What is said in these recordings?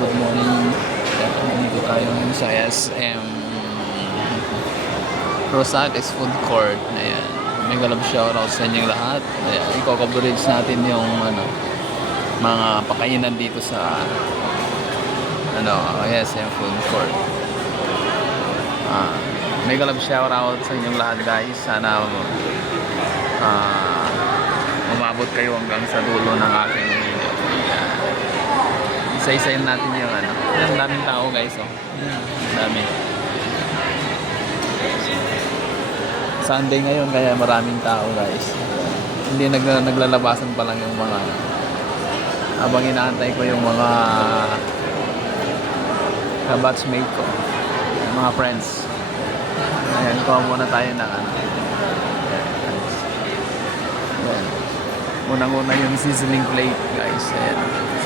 good morning. Dito tayo ngayon sa SM Rosales Food Court. Ayan. Mega love shoutout sa inyong lahat. Ayan. I-coverage natin yung mga pakainan dito sa SM Food Court. Mega love shoutout sa inyong lahat, guys. Sana umabot kayo hanggang sa dulo ng aking video. Ayan. Isa-isayin natin yung Ang daming tao, guys. Dami. Sunday ngayon kaya maraming tao, guys. Hindi naglalabasan pa lang yung mga habang inaantay ko yung mga kabatchmate ko, yung mga friends. Ayan, kuha muna tayo ng Ayan. Unang-una yung sizzling plate, guys. Ayan.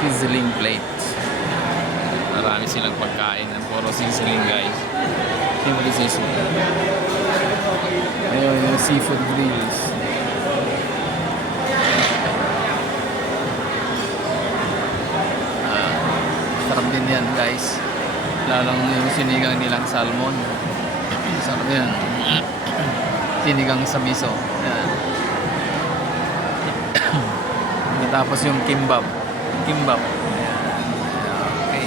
Sizzling plate. Marami silang pagkain. Puro sizzling, guys. Simple sizzling. Ayun, yung seafood grills. Sarap din yan, guys. Lalong yung sinigang nilang salmon. Sarap yan. Sinigang sa miso. Yan. Tapos yung kimbap. Kimbap. Okay.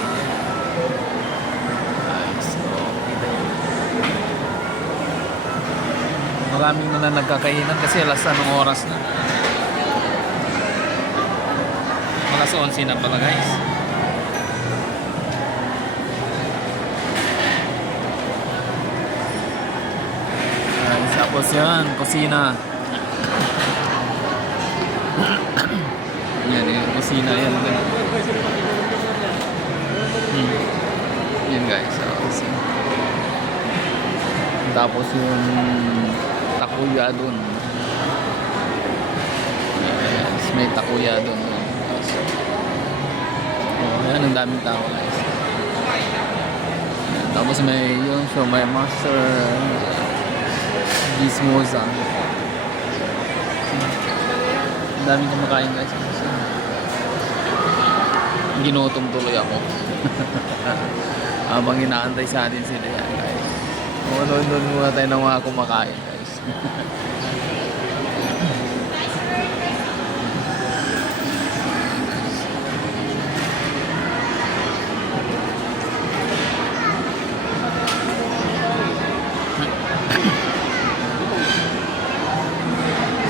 Maraming na nagkakainan kasi alas anong oras na. Alas 11 na pala, guys. Tapos yan, kusina. Yan, yung kusina yan. Yan, guys. Kusina. Tapos yung takuya dun. Yes, may takuya dun. Yan, ang daming tao, guys. Yan, tapos may yung may master Gizmoza. Ang daming kumakain, guys. Ginutom tuloy ako. Habang inaantay sa atin sila yan, guys. Doon muna tayo ng mga kumakain, guys.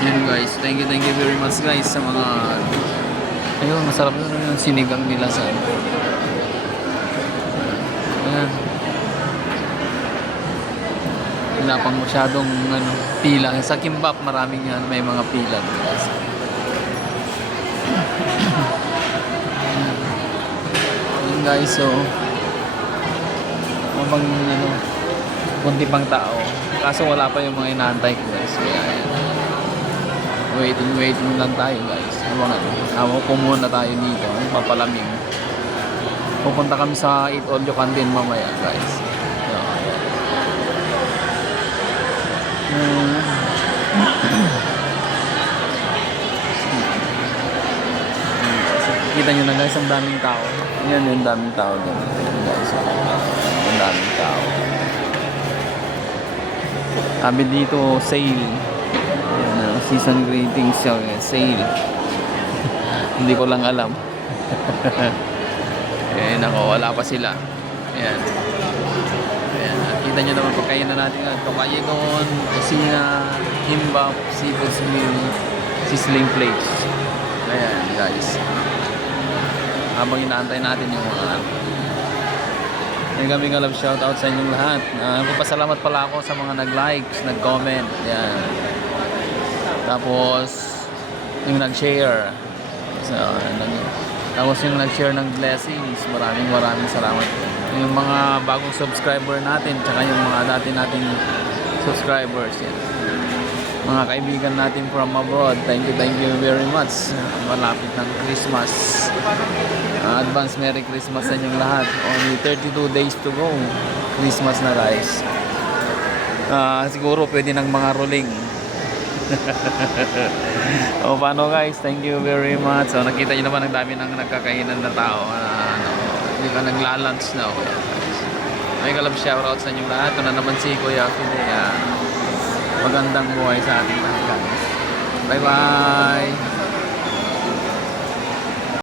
Yan, guys. Thank you very much, guys, sa mga ayun, masarap yun yung sinigang nila sa ayan. Wala pang masyadong pila. Sa kimbap maraming may mga pila, guys. Yun, guys, so mabang kunti pang tao, kaso wala pa yung mga inaantay ko, guys. Kaya waiting lang tayo, guys. Habang pumunta tayo dito, papalamig. Pupunta kami sa Eat All You Can din mamaya, guys. Kita nyo na, guys, ang daming tao. Yan yung daming tao din, guys. Ang daming tao. Sabi dito, sale. Season greetings siya, sale. Hindi ko lang alam. Eh, nako, wala pa sila. Ayan. Ayan. Kita nyo naman pagkainan natin. Tokayegon, kusina, kimbap, seafood sizzling plates. Ayan, guys. Habang inaantay natin yung mga kami nga love shoutout sa inyong lahat. Magpapasalamat pala ako sa mga nag-likes, nag-comment. Ayan. Tapos yung nag-share. Tapos yung nag-share ng blessings. Maraming salamat. Yung mga bagong subscriber natin, tsaka yung mga dati nating subscribers. Yan. Mga kaibigan natin from abroad, thank you very much. Malapit ng Christmas. Advance Merry Christmas sa inyong lahat. Only 32 days to go. Christmas na, guys. Siguro pwede ng mga rolling. O paano, guys, thank you very much. So nakita nyo naman ang dami ng nagkakainan na tao. ka nagla-lunch na ako. May kalab shoutout sa inyong lahat. Ito na naman si Kuya Fidea. Magandang buhay sa ating lahat, guys. Bye bye.